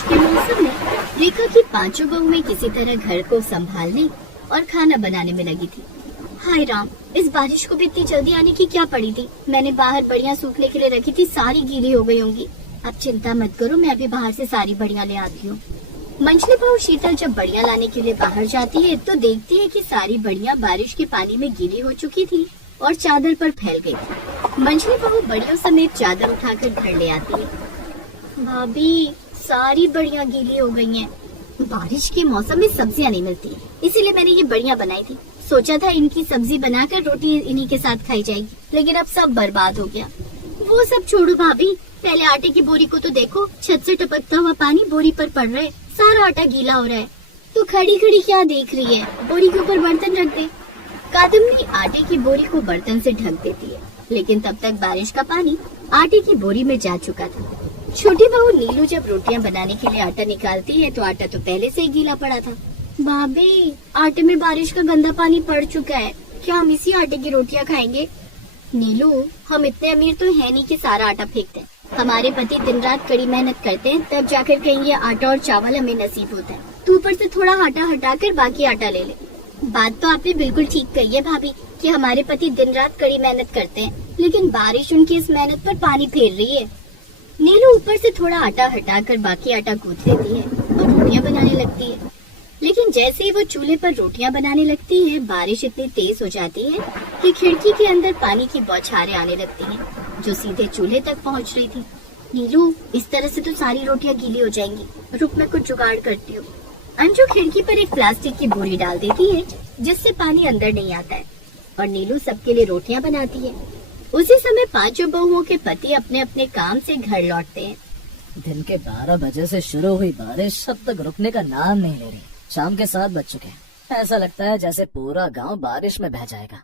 बारिश के मौसम में रेखा की पांचों बहुएं किसी तरह घर को संभालने और खाना बनाने में लगी थी। हाय राम, इस बारिश को भी इतनी जल्दी आने की क्या पड़ी थी। मैंने बाहर बढ़िया सूखने के लिए रखी थी, सारी गीली हो गई होंगी। अब चिंता मत करो, मैं अभी बाहर से सारी बढ़िया ले आती हूँ। मंझली बहू शीतल जब बढ़िया लाने के लिए बाहर जाती है तो देखती है कि सारी बढ़िया बारिश के पानी में गीली हो चुकी थी और चादर पर फैल गई थी। मंझली बहू बढ़ियों समेत चादर उठाकर घर ले आती है। भाभी, सारी बढ़िया गीली हो गई हैं। बारिश के मौसम में सब्जियां नहीं मिलती, इसीलिए मैंने ये बढ़िया बनाई थी। सोचा था इनकी सब्जी बनाकर रोटी इन्हीं के साथ खाई जाएगी, लेकिन अब सब बर्बाद हो गया। वो सब छोड़ो भाभी, पहले आटे की बोरी को तो देखो, छत से टपकता हुआ पानी बोरी पर पड़ रहा है, सारा आटा गीला हो रहा है। तो खड़ी खड़ी क्या देख रही है, बोरी के ऊपर बर्तन रख दे। कादम्बरी आटे की बोरी को बर्तन से ढक देती है, लेकिन तब तक बारिश का पानी आटे की बोरी में जा चुका था। छोटी बहू नीलू जब रोटियां बनाने के लिए आटा निकालती है तो आटा तो पहले से ही गीला पड़ा था। भाभी, आटे में बारिश का गंदा पानी पड़ चुका है, क्या हम इसी आटे की रोटियां खाएंगे? नीलू, हम इतने अमीर तो है नहीं कि सारा आटा फेंकते हैं। हमारे पति दिन रात कड़ी मेहनत करते हैं, तब जाकर कहीं ये आटा और चावल हमें नसीब होता है। तू ऊपर से थोड़ा आटा हटाकर बाकी आटा ले ले। बात तो आपने बिल्कुल ठीक कही है भाभी कि हमारे पति दिन रात कड़ी मेहनत करते हैं, लेकिन बारिश उनकी इस मेहनत पर पानी फेर रही है। नीलू ऊपर से थोड़ा आटा हटाकर बाकी आटा गूंथ लेती है और रोटियां बनाने लगती है। लेकिन जैसे ही वो चूल्हे पर रोटियां बनाने लगती है, बारिश इतनी तेज हो जाती है कि खिड़की के अंदर पानी की बौछारें आने लगती हैं, जो सीधे चूल्हे तक पहुंच रही थी। नीलू, इस तरह से तो सारी रोटियां गीली हो जाएंगी, रुक मैं कुछ जुगाड़ करती हूँ। अंजू खिड़की पर एक प्लास्टिक की बोरी डाल देती है जिससे पानी अंदर नहीं आता है, और नीलू सबके लिए रोटियां बनाती है। उसी समय पांचों बहुओं के पति अपने अपने काम से घर लौटते हैं। दिन के 12 बजे से शुरू हुई बारिश अब तक रुकने का नाम नहीं ले रही। शाम के 7 बज चुके हैं। ऐसा लगता है जैसे पूरा गांव बारिश में बह जाएगा।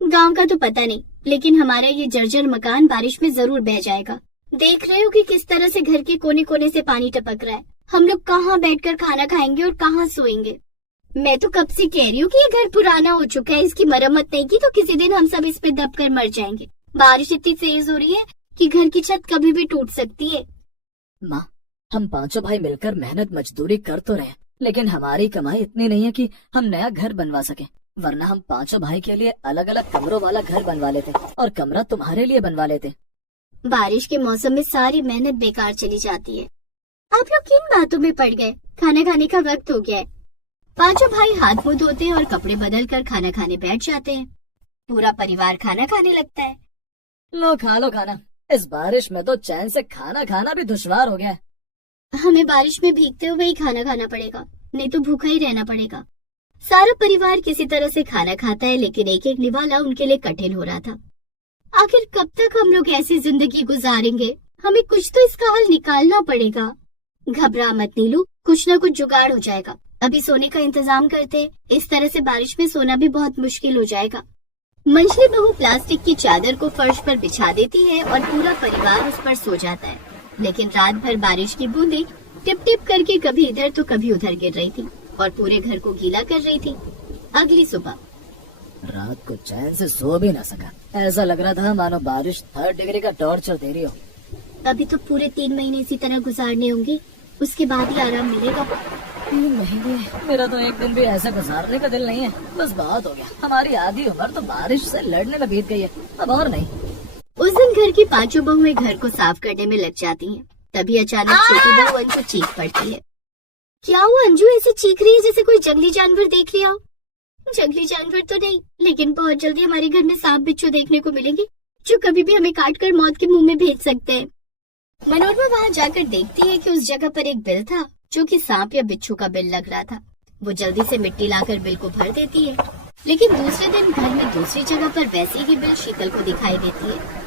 गांव का तो पता नहीं, लेकिन हमारा ये जर्जर मकान बारिश में जरूर बह जाएगा। देख रहे हो कि किस तरह से घर के कोने कोने से पानी टपक रहा है। हम लोग कहाँ बैठकर खाना खाएंगे और कहाँ सोएंगे? मैं तो कब से कह रही हूँ कि ये घर पुराना हो चुका है, इसकी मरम्मत नहीं की तो किसी दिन हम सब इस पे दबकर मर जाएंगे। बारिश इतनी तेज हो रही है कि घर की छत कभी भी टूट सकती है। माँ, हम पांचों भाई मिलकर मेहनत मजदूरी कर तो रहे, लेकिन हमारी कमाई इतनी नहीं है कि हम नया घर बनवा सके। वरना हम पांचों भाई के लिए अलग अलग कमरों वाला घर बनवा लेते और कमरा तुम्हारे लिए बनवा लेते। बारिश के मौसम में सारी मेहनत बेकार चली जाती है। आप लोग किन बातों में पड़ गए? खाना खाने का वक्त हो गया है। पांचों भाई हाथ मुंह धोते हैं और कपड़े बदल कर खाना खाने बैठ जाते हैं। पूरा परिवार खाना खाने लगता है। लो खा लो खाना। इस बारिश में तो चैन से खाना खाना भी दुश्वार हो गया है। हमें बारिश में भीगते हुए ही खाना खाना पड़ेगा, नहीं तो भूखा ही रहना पड़ेगा। सारा परिवार किसी तरह से खाना खाता है, लेकिन एक एक निवाला उनके लिए कठिन हो रहा था। आखिर कब तक हम लोग ऐसी जिंदगी गुजारेंगे? हमें कुछ तो इसका हल निकालना पड़ेगा। घबरा मत नीलू, कुछ न कुछ जुगाड़ हो जाएगा। अभी सोने का इंतजाम करते, इस तरह से बारिश में सोना भी बहुत मुश्किल हो जाएगा। मंझली बहू प्लास्टिक की चादर को फर्श पर बिछा देती है और पूरा परिवार उस पर सो जाता है। लेकिन रात भर बारिश की बूंदें टिप टिप करके कभी इधर तो कभी उधर गिर रही थी और पूरे घर को गीला कर रही थी। अगली सुबह रात को चैन से सो भी न सका। ऐसा लग रहा था मानो बारिश 3rd डिग्री का टॉर्चर दे रही हो। अभी तो पूरे 3 महीने इसी तरह गुजारने होंगे, उसके बाद ही आराम मिलेगा। 3 महीने? मेरा तो एक दिन भी ऐसा गुजारने का दिल नहीं है। बस बहुत हो गया। हमारी आधी उम्र तो बारिश से लड़ने में बीत गई है, अब और नहीं। उस दिन घर की पांचों बहुएं घर को साफ करने में लग जाती हैं। तभी अचानक छोटी बहू अंजू चीख पड़ती है। क्या हुआ अंजू, ऐसे चीख रही है जैसे कोई जंगली जानवर देख लिया हो? जंगली जानवर तो नहीं, लेकिन बहुत जल्दी हमारे घर में सांप बिच्छू देखने को मिलेंगे जो कभी भी हमें काट कर मौत के मुंह में भेज सकते हैं। मनोरमा वहाँ जाकर देखती है कि उस जगह पर एक बिल था जो कि सांप या बिच्छू का बिल लग रहा था। वो जल्दी से मिट्टी लाकर बिल को भर देती है, लेकिन दूसरे दिन घर में दूसरी जगह पर वैसी ही बिल शीतल को दिखाई देती है।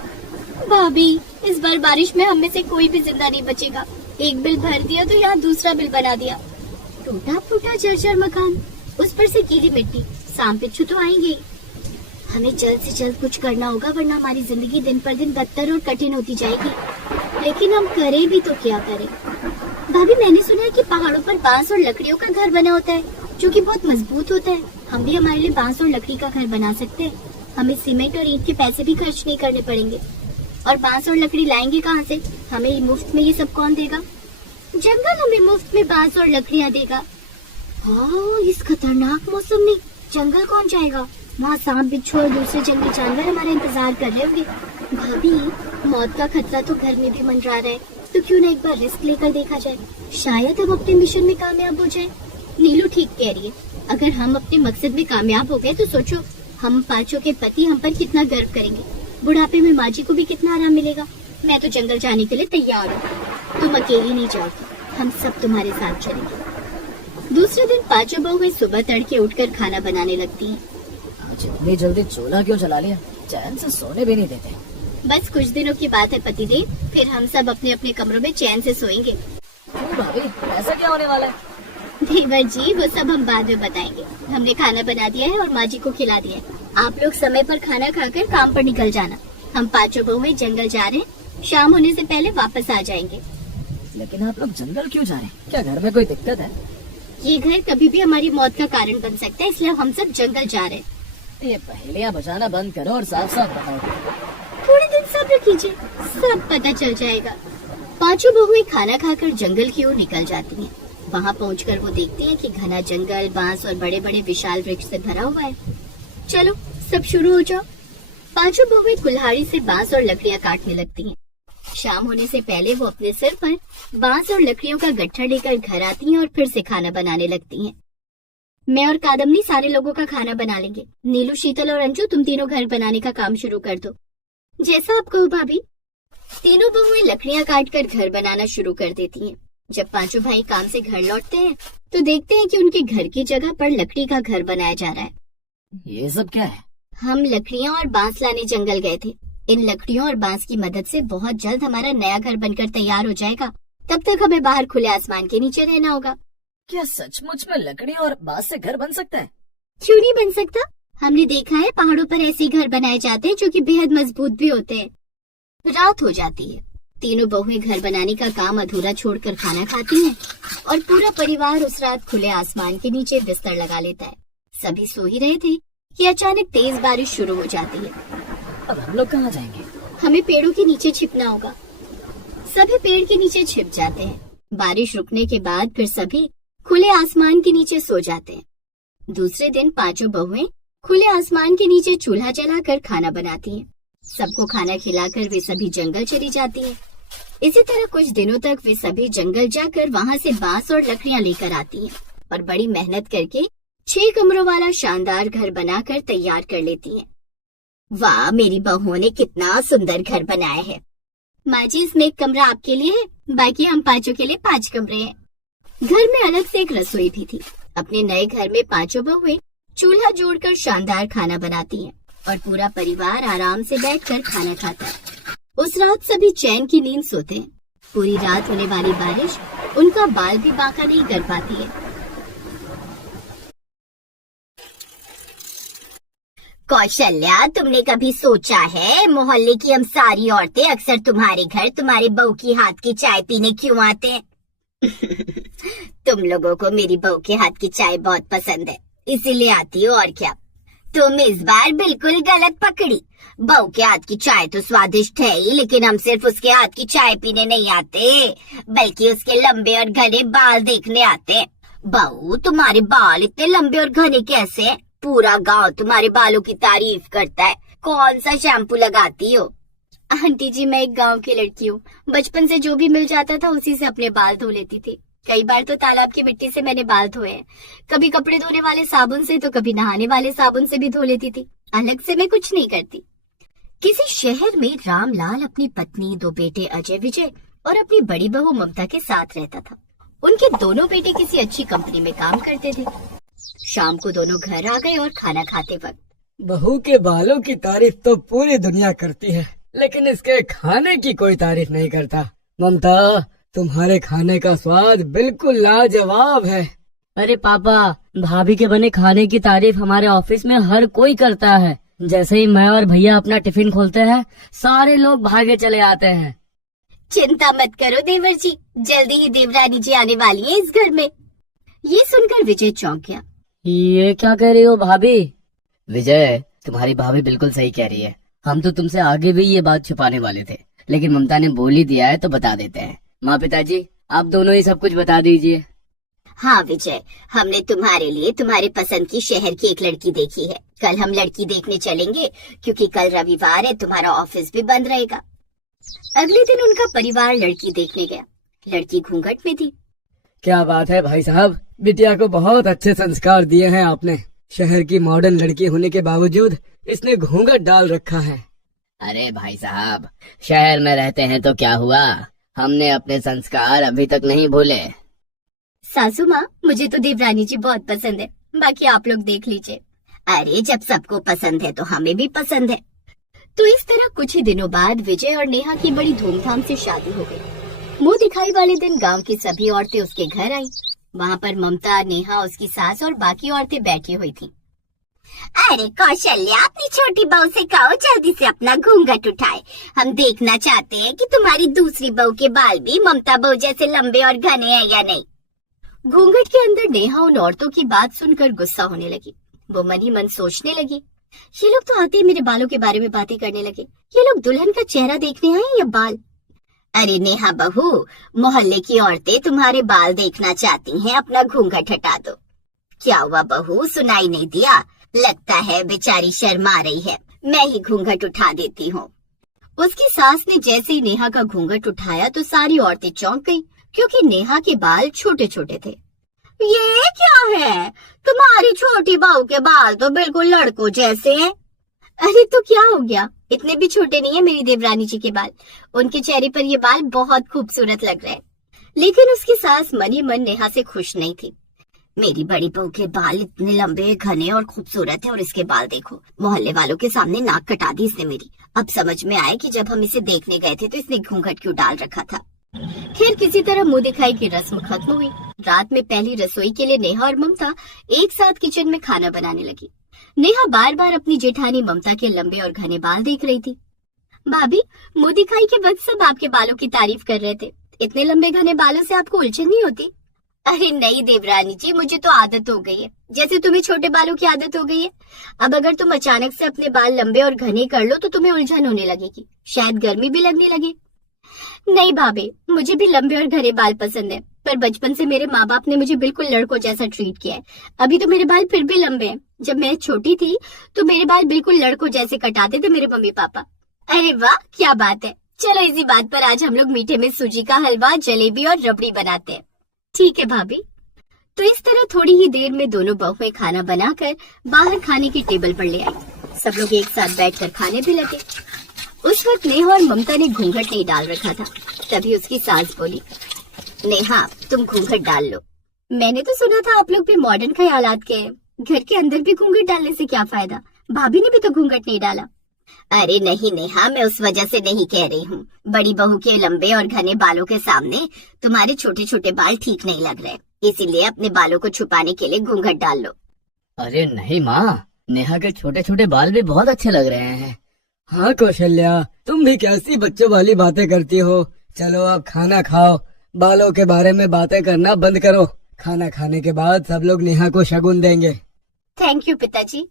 भाभी, इस बार बारिश में हम में से कोई भी जिंदा नहीं बचेगा। एक बिल भर दिया तो यहाँ दूसरा बिल बना दिया। टूटा फूटा जर्जर मकान, उस पर से गीली मिट्टी, सांप बिच्छू तो आएंगे। हमें जल्द से जल्द कुछ करना होगा, वरना हमारी जिंदगी दिन पर दिन बदतर और कठिन होती जाएगी। लेकिन हम करें भी तो क्या करें? भाभी, मैंने सुना है कि पहाड़ों पर बांस और लकड़ियों का घर बना होता है जो कि बहुत मजबूत होता है। हम भी हमारे लिए बांस और लकड़ी का घर बना सकते हैं। हमें सीमेंट और ईंट के पैसे भी खर्च नहीं करने पड़ेंगे। और बांस और लकड़ी लाएंगे कहाँ से? हमें मुफ्त में ये सब कौन देगा? जंगल हमें मुफ्त में बांस और लकड़ियाँ देगा। हाँ, इस खतरनाक मौसम में जंगल कौन जाएगा? वहाँ सांप, बिच्छू और दूसरे जंगली जानवर हमारा इंतजार कर रहे होंगे। भाभी, मौत का खतरा तो घर में भी मंडरा रहा है, तो क्यों न एक बार रिस्क लेकर देखा जाए, शायद हम अपने मिशन में कामयाब हो जाए। नीलू ठीक कह रही है, अगर हम अपने मकसद में कामयाब हो गए तो सोचो हम पांचों के पति हम पर कितना गर्व करेंगे, बुढ़ापे में माँ जी को भी कितना आराम मिलेगा। मैं तो जंगल जाने के लिए तैयार हूँ। तुम अकेली नहीं जाओगी, हम सब तुम्हारे साथ चलेंगे। दूसरे दिन पांचों बहुएं सुबह तड़के उठकर खाना बनाने लगती हैं। आज इतनी जल्दी चूल्हा क्यों जला लिया? चैन से सोने भी नहीं देते। बस कुछ दिनों की बात है पतिदेव, फिर हम सब अपने अपने कमरों में चैन से सोएंगे। क्यों भाभी, ऐसा क्या होने वाला है? देवर जी, वो सब हम बाद में बताएंगे। हमने खाना बना दिया है और माँ जी को खिला दिया है। आप लोग समय पर खाना खाकर काम पर निकल जाना। हम पांचों बहुएं जंगल जा रहे हैं, शाम होने से पहले वापस आ जाएंगे। लेकिन आप लोग जंगल क्यों जा रहे हैं? क्या घर में कोई दिक्कत है? ये घर कभी भी हमारी मौत का कारण बन सकता है, इसलिए हम सब जंगल जा रहे हैं। ये पहेलियां बजाना बंद करो और साफ साफ बताओ। थोड़े दिन सब्र कीजिए, सब पता चल जाएगा। पांचों बहुएं खाना खाकर जंगल की ओर निकल जाती हैं। वहाँ पहुंचकर वो देखती हैं कि घना जंगल बांस और बड़े बड़े विशाल वृक्ष से भरा हुआ है। चलो सब शुरू हो जाओ। पांचों बहुएं कुल्हाड़ी से बांस और लकड़ियां काटने लगती हैं। शाम होने से पहले वो अपने सिर पर बांस और लकड़ियों का गट्ठा लेकर घर आती हैं और फिर से खाना बनाने लगती हैं। मैं और कादम्बनी सारे लोगों का खाना बना लेंगे। नीलू, शीतल और अंजू, तुम तीनों घर बनाने का काम शुरू कर दो। जैसा आप कहो भाभी। तीनों बहुएं लकड़ियां काटकर घर बनाना शुरू कर देती हैं। जब पांचों भाई काम से घर लौटते हैं तो देखते हैं कि उनके घर की जगह पर लकड़ी का घर बनाया जा रहा है। ये सब क्या है? हम लकड़ियां और बांस लाने जंगल गए थे। इन लकड़ियों और बांस की मदद से बहुत जल्द हमारा नया घर बनकर तैयार हो जाएगा। तब तक हमें बाहर खुले आसमान के नीचे रहना होगा। क्या सचमुच में लकड़ी और बांस से घर बन सकता है? क्यों नहीं बन सकता? हमने देखा है पहाड़ों पर ऐसे घर बनाए जाते हैं जो कि बेहद मजबूत भी होते हैं। रात हो जाती है। तीनों बहुएं घर बनाने का काम अधूरा छोड़कर खाना खाती हैं और पूरा परिवार उस रात खुले आसमान के नीचे बिस्तर लगा लेता है। सभी सो ही रहे थे कि अचानक तेज बारिश शुरू हो जाती है। अब हम लोग कहाँ जाएंगे? हमें पेड़ों के नीचे छिपना होगा। सभी पेड़ के नीचे छिप जाते हैं। बारिश रुकने के बाद फिर सभी खुले आसमान के नीचे सो जाते हैं। दूसरे दिन पांचों बहुएं खुले आसमान के नीचे चूल्हा जलाकर खाना बनाती हैं। सबको खाना खिलाकर वे सभी जंगल चली जाती हैं। इसी तरह कुछ दिनों तक वे सभी जंगल जाकर वहाँ से बांस और लकड़ियाँ लेकर आती हैं और बड़ी मेहनत करके 6 कमरों वाला शानदार घर बनाकर तैयार कर लेती हैं। वाह, मेरी बहुओं ने कितना सुंदर घर बनाया है। माँ जी, इसमें एक कमरा आपके लिए है, बाकी हम पांचों के लिए 5 कमरे हैं। घर में अलग से एक रसोई भी थी। अपने नए घर में पांचों बहुएं चूल्हा जोड़कर शानदार खाना बनाती हैं और पूरा परिवार आराम से बैठकर खाना खाता है। उस रात सभी चैन की नींद सोते हैं। पूरी रात होने वाली बारिश उनका बाल भी बांका नहीं कर पाती है। कौशल्या, तुमने कभी सोचा है मोहल्ले की हम सारी औरतें अक्सर तुम्हारे घर तुम्हारी बहू की हाथ की चाय पीने क्यों आते हैं? तुम लोगों को मेरी बहू के हाथ की चाय बहुत पसंद है, इसीलिए आती हो। और क्या, तुम इस बार बिल्कुल गलत पकड़ी। बहू के हाथ की चाय तो स्वादिष्ट है ही, लेकिन हम सिर्फ उसके हाथ की चाय पीने नहीं आते, बल्कि उसके लंबे और घने बाल देखने आते हैं। बहू, तुम्हारे बाल इतने लंबे और घने कैसे? पूरा गांव तुम्हारे बालों की तारीफ करता है। कौन सा शैम्पू लगाती हो? आंटी जी, मैं एक गांव की लड़की हूँ। बचपन से जो भी मिल जाता था उसी से अपने बाल धो लेती थी। कई बार तो तालाब की मिट्टी से मैंने बाल धोए हैं। कभी कपड़े धोने वाले साबुन से तो कभी नहाने वाले साबुन से भी धो लेती थी। अलग से मैं कुछ नहीं करती। किसी शहर में रामलाल अपनी पत्नी, 2 बेटे अजय विजय और अपनी बड़ी बहू ममता के साथ रहता था। उनके दोनों बेटे किसी अच्छी कंपनी में काम करते थे। शाम को दोनों घर आ गए और खाना खाते वक्त, बहू के बालों की तारीफ तो पूरी दुनिया करती है, लेकिन इसके खाने की कोई तारीफ नहीं करता। ममता, तुम्हारे खाने का स्वाद बिल्कुल लाजवाब है। अरे पापा, भाभी के बने खाने की तारीफ हमारे ऑफिस में हर कोई करता है। जैसे ही मैं और भैया अपना टिफिन खोलते हैं, सारे लोग भागे चले आते हैं। चिंता मत करो देवर जी, जल्दी ही देवरानी जी आने वाली है इस घर में। ये सुनकर विजय चौंक गया। ये क्या कह रही हो भाभी? विजय, तुम्हारी भाभी बिल्कुल सही कह रही है। हम तो तुमसे आगे भी ये बात छुपाने वाले थे, लेकिन ममता ने बोल ही दिया है तो बता देते हैं। माँ पिताजी, आप दोनों ही सब कुछ बता दीजिए। हाँ विजय, हमने तुम्हारे लिए तुम्हारे पसंद की शहर की एक लड़की देखी है। कल हम लड़की देखने चलेंगे क्योंकि कल रविवार है, तुम्हारा ऑफिस भी बंद रहेगा। अगले दिन उनका परिवार लड़की देखने गया। लड़की घूंघट में थी। क्या बात है भाई साहब, बिटिया को बहुत अच्छे संस्कार दिए हैं आपने। शहर की मॉडर्न लड़की होने के बावजूद इसने घूंघट डाल रखा है। अरे भाई साहब, शहर में रहते हैं तो क्या हुआ, हमने अपने संस्कार अभी तक नहीं भूले। सासू माँ, मुझे तो देवरानी जी बहुत पसंद है, बाकी आप लोग देख लीजिए। अरे जब सबको पसंद है तो हमें भी पसंद है। तो इस तरह कुछ ही दिनों बाद विजय और नेहा की बड़ी धूमधाम से शादी हो गई। मुंह दिखाई वाले दिन गांव की सभी औरतें उसके घर आई। वहाँ पर ममता, नेहा, उसकी सास और बाकी औरतें बैठी हुई थीं। अरे कौशल्या, अपनी छोटी बहू से कहो जल्दी से अपना घूंघट उठाए। हम देखना चाहते हैं कि तुम्हारी दूसरी बहू के बाल भी ममता बहू जैसे लंबे और घने हैं या नहीं। घूंघट के अंदर नेहा उन औरतों की बात सुनकर गुस्सा होने लगी। वो मन ही मन सोचने लगी, ये लोग तो आते ही मेरे बालों के बारे में बातें करने लगे। ये लोग दुल्हन का चेहरा देखने आए या बाल? अरे नेहा बहू, मोहल्ले की औरतें तुम्हारे बाल देखना चाहती हैं, अपना घूंघट हटा दो। क्या हुआ बहू, सुनाई नहीं दिया? लगता है बेचारी शर्मा रही है, मैं ही घूंघट उठा देती हूँ। उसकी सास ने जैसे ही नेहा का घूंघट उठाया तो सारी औरतें चौंक गई, क्योंकि नेहा के बाल छोटे छोटे थे। ये क्या है, तुम्हारी छोटी बहू के बाल तो बिल्कुल लड़कों जैसे हैं। अरे तो क्या हो गया, इतने भी छोटे नहीं है मेरी देवरानी जी के बाल। उनके चेहरे पर ये बाल बहुत खूबसूरत लग रहे हैं। लेकिन उसकी सास मन ही मन नेहा से खुश नहीं थी। मेरी बड़ी बहू के बाल इतने लंबे, घने और खूबसूरत है, और इसके बाल देखो, मोहल्ले वालों के सामने नाक कटा दी इसने मेरी। अब समझ में आया कि जब हम इसे देखने गए थे तो इसने घूंघट क्यों डाल रखा था। खैर किसी तरह मुंह दिखाई की रस्म खत्म हुई। रात में पहली रसोई के लिए नेहा और ममता एक साथ किचन में खाना बनाने लगी। नेहा बार बार अपनी जेठानी ममता के लंबे और घने बाल देख रही थी। भाभी, मुंह दिखाई के वक्त सब आपके बालों की तारीफ कर रहे थे। इतने लंबे घने बालों से आपको उलझन नहीं होती? अरे नहीं देवरानी जी, मुझे तो आदत हो गई है, जैसे तुम्हें छोटे बालों की आदत हो गई है। अब अगर तुम अचानक से अपने बाल लंबे और घने कर लो तो तुम्हें उलझन होने लगेगी, शायद गर्मी भी लगने लगे। नहीं भाभी, मुझे भी लंबे और घने बाल पसंद है, पर बचपन से मेरे माँ बाप ने मुझे बिल्कुल लड़कों जैसा ट्रीट किया है। अभी तो मेरे बाल फिर भी लंबे हैं। जब मैं छोटी थी तो मेरे बाल बिल्कुल लड़कों जैसे कटाते थे मेरे मम्मी पापा। अरे वाह, क्या बात है। चलो इसी बात पर आज हम लोग मीठे में सूजी का हलवा, जलेबी और रबड़ी बनाते हैं। ठीक है भाभी। तो इस तरह थोड़ी ही देर में दोनों बहुएं खाना बनाकर बाहर खाने की टेबल पर ले आई। सब लोग एक साथ बैठकर खाने भी लगे। उस वक्त नेहा और ममता ने घूंघट नहीं डाल रखा था। तभी उसकी सास बोली, नेहा तुम घूंघट डाल लो। मैंने तो सुना था आप लोग भी मॉडर्न ख्यालात के हैं, घर के अंदर भी घूंघट डालने से क्या फायदा? भाभी ने भी तो घूंघट नहीं डाला। अरे नहीं नेहा, मैं उस वजह से नहीं कह रही हूँ। बड़ी बहू के लंबे और घने बालों के सामने तुम्हारे छोटे छोटे बाल ठीक नहीं लग रहे, इसीलिए अपने बालों को छुपाने के लिए घूंघट डाल लो। अरे नहीं माँ, नेहा के छोटे छोटे बाल भी बहुत अच्छे लग रहे हैं। हाँ कौशल्या, तुम भी कैसी बच्चों वाली बातें करती हो। चलो अब खाना खाओ, बालों के बारे में बातें करना बंद करो। खाना खाने के बाद सब लोग नेहा को शगुन देंगे। थैंक यू पिताजी।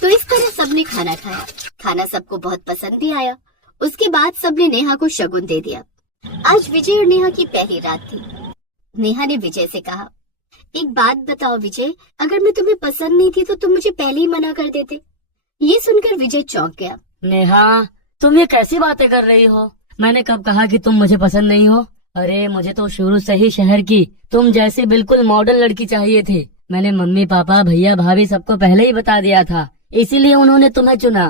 तो इस तरह सबने खाना खाया। खाना सबको बहुत पसंद भी आया। उसके बाद सबने नेहा को शगुन दे दिया। आज विजय और नेहा की पहली रात थी। नेहा ने विजय से कहा, एक बात बताओ विजय, अगर मैं तुम्हें पसंद नहीं थी तो तुम मुझे पहले ही मना कर देते। ये सुनकर विजय चौंक गया। नेहा, तुम ये कैसी बातें कर रही हो? मैंने कब कहा कि तुम मुझे पसंद नहीं हो? अरे मुझे तो शुरू से ही शहर की तुम जैसी बिल्कुल मॉडर्न लड़की चाहिए थी। मैंने मम्मी पापा, भैया भाभी सबको पहले ही बता दिया था, इसीलिए उन्होंने तुम्हें चुना।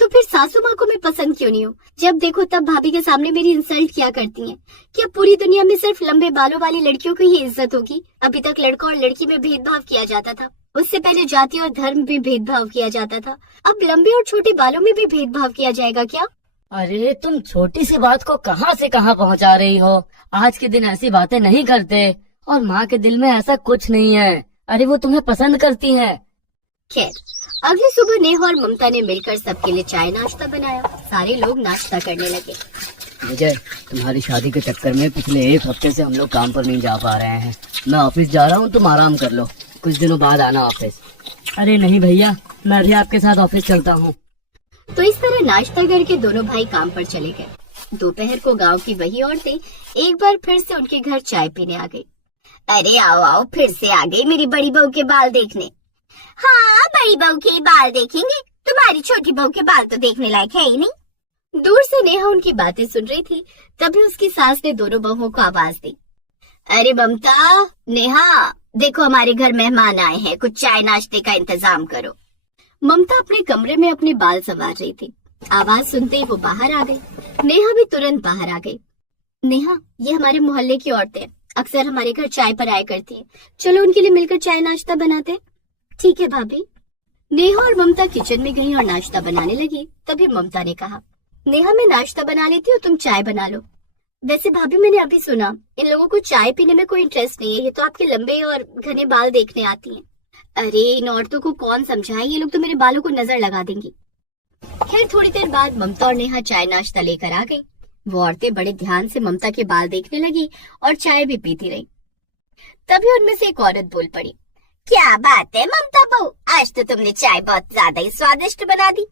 तो फिर सासू माँ को मैं पसंद क्यों नहीं हूँ? जब देखो तब भाभी के सामने मेरी इंसल्ट किया करती हैं। क्या पूरी दुनिया में सिर्फ लंबे बालों वाली लड़कियों की ही इज्जत होगी? अभी तक लड़का और लड़की में भेदभाव किया जाता था। उससे पहले जाति और धर्म भी भेदभाव किया जाता था। अब लंबे और छोटे बालों में भी भेदभाव किया जाएगा क्या? अरे तुम छोटी सी बात को कहाँ से कहाँ पहुँचा रही हो? आज के दिन ऐसी बातें नहीं करते, और माँ के दिल में ऐसा कुछ नहीं है। अरे वो तुम्हें पसंद करती है। खैर अगली सुबह नेहा और ममता ने मिलकर सबके लिए चाय नाश्ता बनाया। सारे लोग नाश्ता करने लगे। विजय, तुम्हारी शादी के चक्कर में पिछले एक हफ्ते से हम लोग काम पर नहीं जा पा रहे हैं। मैं ऑफिस जा रहा हूँ, तुम आराम कर लो, कुछ दिनों बाद आना ऑफिस। अरे नहीं भैया, मैं भी आपके साथ ऑफिस चलता हूँ। तो इस तरह नाश्ता करके दोनों भाई काम पर चले गए। दोपहर को गांव की वही औरतें एक बार फिर से उनके घर चाय पीने आ गई। अरे आओ आओ, फिर से आ गई मेरी बड़ी बहू के बाल देखने। हाँ, बड़ी बहू के बाल देखेंगे, तुम्हारी छोटी बहू के बाल तो देखने लायक है ही नहीं। दूर से नेहा उनकी बातें सुन रही थी, तभी उसकी सास ने दोनों बहुओं को आवाज दी। अरे ममता, नेहा, देखो हमारे घर मेहमान आए हैं, कुछ चाय नाश्ते का इंतजाम करो। ममता अपने कमरे में अपने बाल संवार रही थी। आवाज सुनते ही वो बाहर आ गई। नेहा भी तुरंत बाहर आ गई। नेहा, ये हमारे मोहल्ले की औरतें अक्सर हमारे घर चाय पर आया करती हैं, चलो उनके लिए मिलकर चाय नाश्ता बनाते हैं। ठीक है भाभी। नेहा और ममता किचन में गई और नाश्ता बनाने लगी। तभी ममता ने कहा, नेहा मैं नाश्ता बना लेती हूँ, तुम चाय बना लो। वैसे भाभी मैंने अभी सुना इन लोगों को चाय पीने में कोई इंटरेस्ट नहीं है, ये तो आपके लंबे और घने बाल देखने आती हैं। अरे इन औरतों को कौन समझाए, ये लोग तो मेरे बालों को नजर लगा देंगी। खैर थोड़ी देर बाद ममता और नेहा चाय नाश्ता लेकर आ गई। वो औरतें बड़े ध्यान से ममता के बाल देखने लगी और चाय भी पीती रही। तभी उनमें से एक औरत बोल पड़ी, क्या बात है ममता बहू, आज तो तुमने चाय बहुत ज्यादा ही स्वादिष्ट बना दी।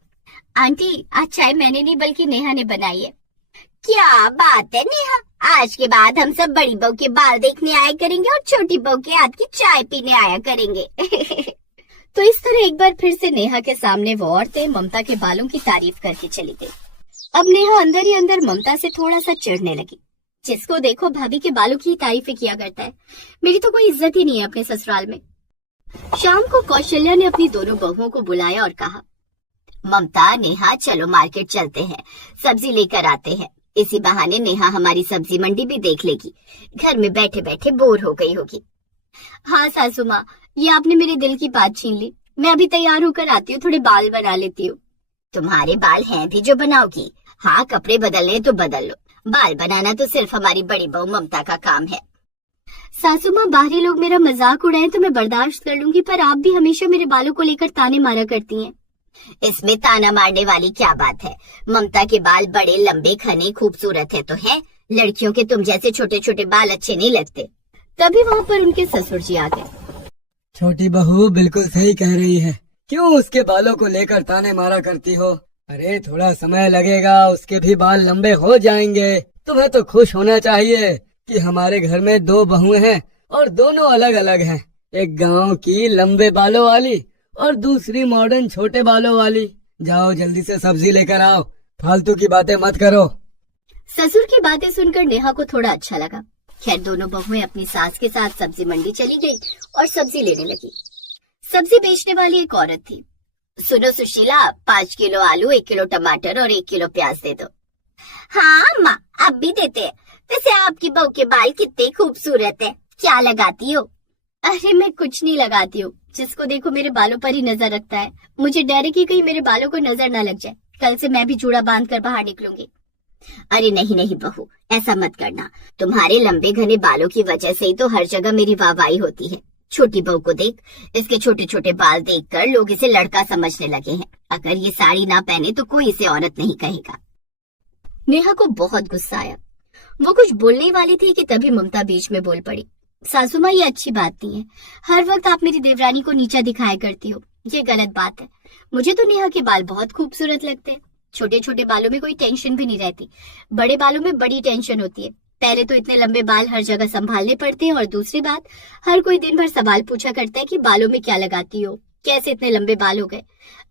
आंटी, आज चाय मैंने नहीं बल्कि नेहा ने बनाई है। क्या बात है नेहा, आज के बाद हम सब बड़ी बहू के बाल देखने आया करेंगे और छोटी बहू के हाथ की चाय पीने आया करेंगे। तो इस तरह एक बार फिर से नेहा के सामने वो औरतें ममता के बालों की तारीफ करके चली गई। अब नेहा अंदर ही अंदर ममता से थोड़ा सा चिढ़ने लगी। जिसको देखो भाभी के बालों की तारीफें किया करता है, मेरी तो कोई इज्जत ही नहीं है अपने ससुराल में। शाम को कौशल्या ने अपनी दोनों बहुओं को बुलाया और कहा, ममता, नेहा, चलो मार्केट चलते हैं, सब्जी लेकर आते हैं। इसी बहाने नेहा हमारी सब्जी मंडी भी देख लेगी, घर में बैठे बैठे बोर हो गई होगी। हाँ सासू माँ, ये आपने मेरे दिल की बात छीन ली। मैं अभी तैयार होकर आती हूँ, थोड़े बाल बना लेती हूँ। तुम्हारे बाल हैं भी जो बनाओगी? हाँ, कपड़े बदलने तो बदल लो, बाल बनाना तो सिर्फ हमारी बड़ी बहू ममता का काम है। सासू माँ, बाहरी लोग मेरा मजाक उड़ाएं तो मैं बर्दाश्त कर लूंगी, पर आप भी हमेशा मेरे बालों को लेकर ताने मारा करती हैं। इसमें ताना मारने वाली क्या बात है? ममता के बाल बड़े लंबे घने खूबसूरत है तो है, लड़कियों के तुम जैसे छोटे छोटे बाल अच्छे नहीं लगते। तभी वहाँ पर उनके ससुर जी आ गए। छोटी बहू बिल्कुल सही कह रही है, क्यों उसके बालों को लेकर ताने मारा करती हो? अरे थोड़ा समय लगेगा, उसके भी बाल लंबे हो जाएंगे। तुम्हें तो खुश होना चाहिए कि हमारे घर में दो बहुएं हैं और दोनों अलग अलग हैं। एक गांव की लंबे बालों वाली और दूसरी मॉडर्न छोटे बालों वाली। जाओ जल्दी से सब्जी लेकर आओ, फालतू की बातें मत करो। ससुर की बातें सुनकर नेहा को थोड़ा अच्छा लगा। खैर दोनों बहुएं अपनी सास के साथ सब्जी मंडी चली गई और सब्जी लेने लगी। सब्जी बेचने वाली एक औरत थी। सुनो सुशीला, 5 किलो आलू, 1 किलो टमाटर और 1 किलो प्याज दे दो। हाँ माँ, अब भी देते हैं। वैसे आपकी बहू के बाल कितने खूबसूरत है, क्या लगाती हो? अरे मैं कुछ नहीं लगाती हूँ, जिसको देखो मेरे बालों पर ही नजर रखता है। मुझे डर है कि कहीं मेरे बालों को नजर न लग जाए, कल से मैं भी जूड़ा बांध कर बाहर निकलूंगी। अरे नहीं नहीं बहू, ऐसा मत करना। तुम्हारे लंबे घने बालों की वजह से ही तो हर जगह मेरी वाहवाही होती है। छोटी बहू को देख, इसके छोटे छोटे बाल देखकर लोग इसे लड़का समझने लगे हैं। अगर ये साड़ी ना पहने तो कोई इसे औरत नहीं कहेगा। नेहा को बहुत गुस्सा आया। वो कुछ बोलने वाली थी कि तभी ममता बीच में बोल पड़ी। सासू माँ, ये अच्छी बात नहीं है, हर वक्त आप मेरी देवरानी को नीचा दिखाया करती हो, ये गलत बात है। मुझे तो नेहा के बाल बहुत खूबसूरत लगते हैं। छोटे छोटे बालों में कोई टेंशन भी नहीं रहती, बड़े बालों में बड़ी टेंशन होती है। पहले तो इतने लंबे बाल हर जगह संभालने पड़ते हैं, और दूसरी बात, हर कोई दिन भर सवाल पूछा करता है कि बालों में क्या लगाती हो, कैसे इतने लंबे बाल हो गए।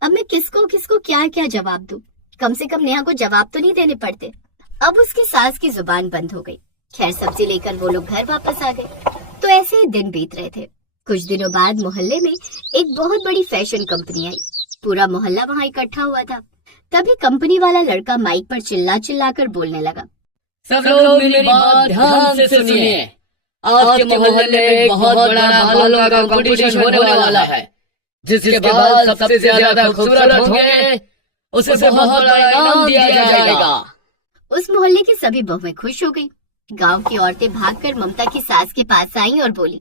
अब मैं किसको किसको क्या क्या जवाब दूं? कम से कम नेहा को जवाब तो नहीं देने पड़ते। अब उसकी सास की जुबान बंद हो गई। खैर सब्जी लेकर वो लोग घर वापस आ गए। तो ऐसे ही दिन बीत रहे थे। कुछ दिनों बाद मोहल्ले में एक बहुत बड़ी फैशन कंपनी आई। पूरा मोहल्ला वहाँ इकट्ठा हुआ था। तभी कंपनी वाला लड़का माइक पर चिल्ला चिल्ला कर बोलने लगा, सब लोग मेरी बात ध्यान से सुनिए। आज के मोहल्ले में एक बहुत बड़ा बालों का कंपटीशन होने वाला है। जिसके बाल सबसे ज्यादा खूबसूरत होंगे उसे बहुत बड़ा इनाम दिया जाएगा। उस मोहल्ले की सभी बहुएं खुश हो गई। गांव की औरतें भागकर ममता की सास के पास आईं और बोली,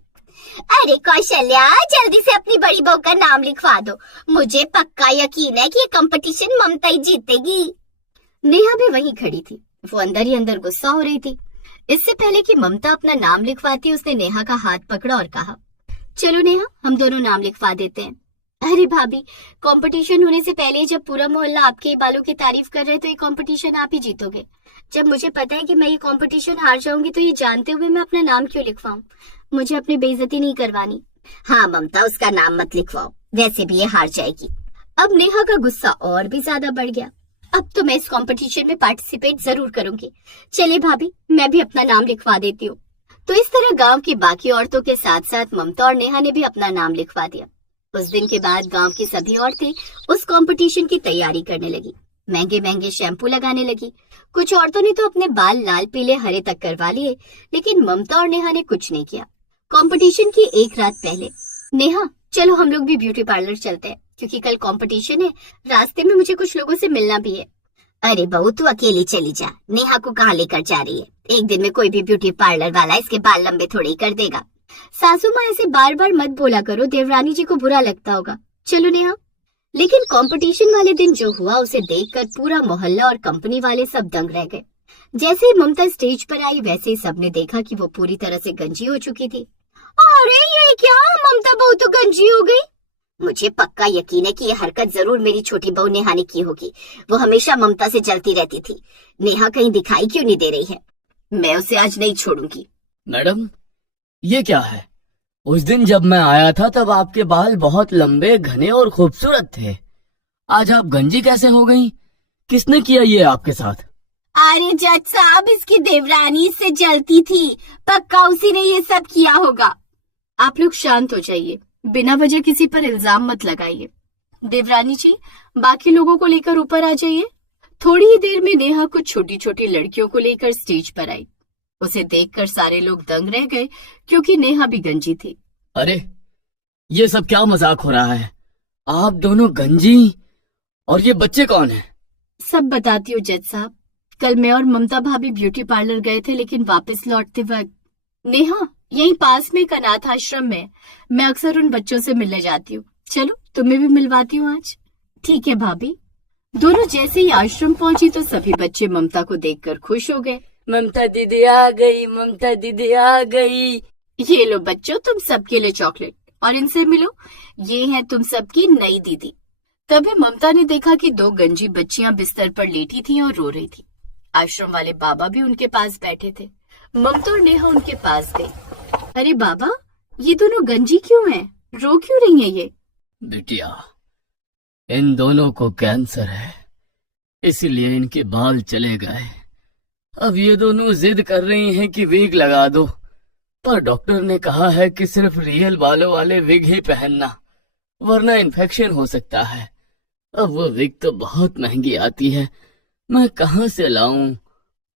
अरे कौशल्या, जल्दी से अपनी बड़ी बहू का नाम लिखवा दो। मुझे पक्का यकीन है कि ये कंपटीशन ममता ही जीतेगी। नेहा भी वहीं खड़ी थी। वो अंदर ही अंदर गुस्सा हो रही थी। इससे पहले कि ममता अपना नाम लिखवाती, उसने नेहा का हाथ पकड़ा और कहा, चलो नेहा, हम दोनों नाम लिखवा देते हैं। अरे भाभी, कंपटीशन होने से पहले जब पूरा मोहल्ला आपके बालों की तारीफ कर रहे तो ये कंपटीशन आप ही जीतोगे। जब मुझे पता है कि मैं ये कंपटीशन हार जाऊंगी तो ये जानते हुए मैं अपना नाम क्यों लिखवाऊं? मुझे अपनी बेइज्जती नहीं करवानी। हाँ ममता, उसका नाम मत लिखवाओ, वैसे भी ये हार जाएगी। अब नेहा का गुस्सा और भी ज्यादा बढ़ गया। अब तो मैं इस कंपटीशन में पार्टिसिपेट जरूर करूंगी। चलिए भाभी, मैं भी अपना नाम लिखवा देती हूँ। तो इस तरह गांव की बाकी औरतों के साथ साथ ममता और नेहा ने भी अपना नाम लिखवा दिया। उस दिन के बाद गांव की सभी औरतें उस कंपटीशन की तैयारी करने लगी। महंगे महंगे शैम्पू लगाने लगी। कुछ औरतों ने तो अपने बाल लाल पीले हरे तक करवा लिए, लेकिन ममता और नेहा ने कुछ नहीं किया। कंपटीशन की एक रात पहले, नेहा चलो हम लोग भी ब्यूटी पार्लर चलते हैं, क्योंकि कल कंपटीशन है। रास्ते में मुझे कुछ लोगों से मिलना भी है। अरे बहू, तू अकेली चली जा, नेहा को कहाँ लेकर जा रही है? एक दिन में कोई भी ब्यूटी पार्लर वाला इसके बाल लंबे थोड़ी कर देगा। सासू माँ ऐसे बार बार मत बोला करो, देवरानी जी को बुरा लगता होगा। चलो नेहा। लेकिन कंपटीशन वाले दिन जो हुआ उसे देखकर पूरा मोहल्ला और कंपनी वाले सब दंग रह गए। जैसे ही ममता स्टेज पर आई वैसे ही सबने देखा कि वो पूरी तरह से गंजी हो चुकी थी। अरे ये क्या, ममता बहू तो गंजी हो गई। मुझे पक्का यकीन है कि ये हरकत जरूर मेरी छोटी बहू नेहा ने की होगी। वो हमेशा ममता से जलती रहती थी। नेहा कहीं दिखाई क्यों नहीं दे रही है? मैं उसे आज नहीं छोड़ूंगी। मैडम, ये क्या है? उस दिन जब मैं आया था तब आपके बाल बहुत लंबे, घने और खूबसूरत थे। आज आप गंजी कैसे हो गई? किसने किया ये आपके साथ? अरे जज साहब, इसकी देवरानी इससे जलती थी, पक्का उसी ने ये सब किया होगा। आप लोग शांत हो जाइए, बिना वजह किसी पर इल्जाम मत लगाइए। देवरानी जी, बाकी लोगों को लेकर ऊपर आ जाइए। थोड़ी ही देर में नेहा कुछ छोटी छोटी लड़कियों को लेकर स्टेज पर आई। उसे देखकर सारे लोग दंग रह गए, क्योंकि नेहा भी गंजी थी। अरे ये सब क्या मजाक हो रहा है? आप दोनों गंजी, और ये बच्चे कौन हैं? सब बताती हूँ जज साहब। कल मैं और ममता भाभी ब्यूटी पार्लर गए थे, लेकिन वापस लौटते वक्त नेहा यहीं पास में एक अनाथ आश्रम में, मैं अक्सर उन बच्चों से मिलने जाती हूँ। चलो तुम्हें भी मिलवाती हूँ आज। ठीक है भाभी। दोनों जैसे ही आश्रम पहुंची तो सभी बच्चे ममता को देखकर खुश हो गए। ममता दीदी आ गई, ममता दीदी आ गई। ये लो बच्चों, तुम सबके लिए चॉकलेट, और इनसे मिलो, ये है तुम सबकी नई दीदी। तभी ममता ने देखा कि दो गंजी बच्चियां बिस्तर पर लेटी थीं और रो रही थी। आश्रम वाले बाबा भी उनके पास बैठे थे। ममता और नेहा उनके पास गई। अरे बाबा, ये दोनों गंजी क्यों हैं? रो क्यों रही हैं ये? बिटिया, इन दोनों को कैंसर है, इसीलिए इनके बाल चले गए। अब ये दोनों जिद कर रही हैं कि विग लगा दो, पर डॉक्टर ने कहा है कि सिर्फ रियल बालों वाले विग ही पहनना, वरना इन्फेक्शन हो सकता है। अब वो विग तो बहुत महंगी आती है, मैं कहाँ से लाऊं?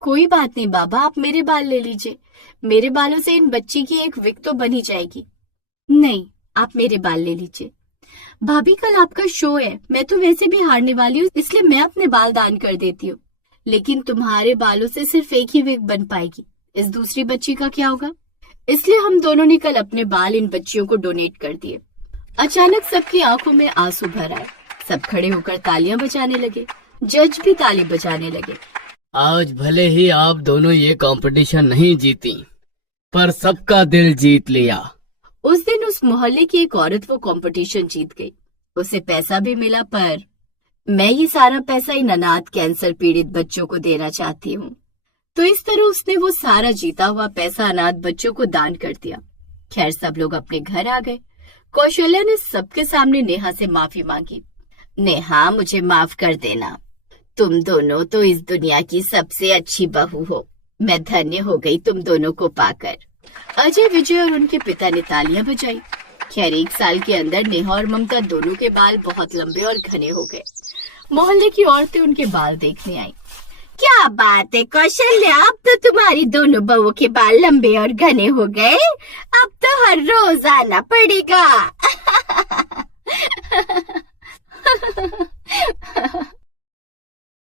कोई बात नहीं बाबा, आप मेरे बाल ले लीजिए। मेरे बालों से इन बच्ची की एक विग तो बन ही जाएगी। नहीं, आप मेरे बाल ले लीजिए। भाभी, कल आपका शो है, मैं तो वैसे भी हारने वाली हूँ, इसलिए मैं अपने बाल दान कर देती हूँ। लेकिन तुम्हारे बालों से सिर्फ एक ही विग बन पाएगी, इस दूसरी बच्ची का क्या होगा? इसलिए हम दोनों ने कल अपने बाल इन बच्चियों को डोनेट कर दिए। अचानक सबकी आंखों में आंसू भर आए। सब खड़े होकर तालियां बजाने लगे। जज भी ताली बजाने लगे। आज भले ही आप दोनों ये कंपटीशन नहीं जीती, पर सबका दिल जीत लिया। उस दिन उस मोहल्ले की एक औरत वो कंपटीशन जीत गई। उसे पैसा भी मिला, पर मैं ये सारा पैसा इन अनाथ कैंसर पीड़ित बच्चों को देना चाहती हूँ। तो इस तरह उसने वो सारा जीता हुआ पैसा अनाथ बच्चों को दान कर दिया। खैर, सब लोग अपने घर आ गए। कौशल्या ने सबके सामने नेहा से माफी मांगी। नेहा, मुझे माफ कर देना, तुम दोनों तो इस दुनिया की सबसे अच्छी बहू हो। मैं धन्य हो गई तुम दोनों को पाकर। अजय, विजय और उनके पिता ने तालियां बजाई। खैर, 1 साल के अंदर नेहा और ममता दोनों के बाल बहुत लंबे और घने हो गए। मोहल्ले की औरतें उनके बाल देखने आई। क्या बात है कौशल्या, अब तो तुम्हारी दोनों बहुओं के बाल लंबे और घने हो गए। अब तो हर रोज आना पड़ेगा।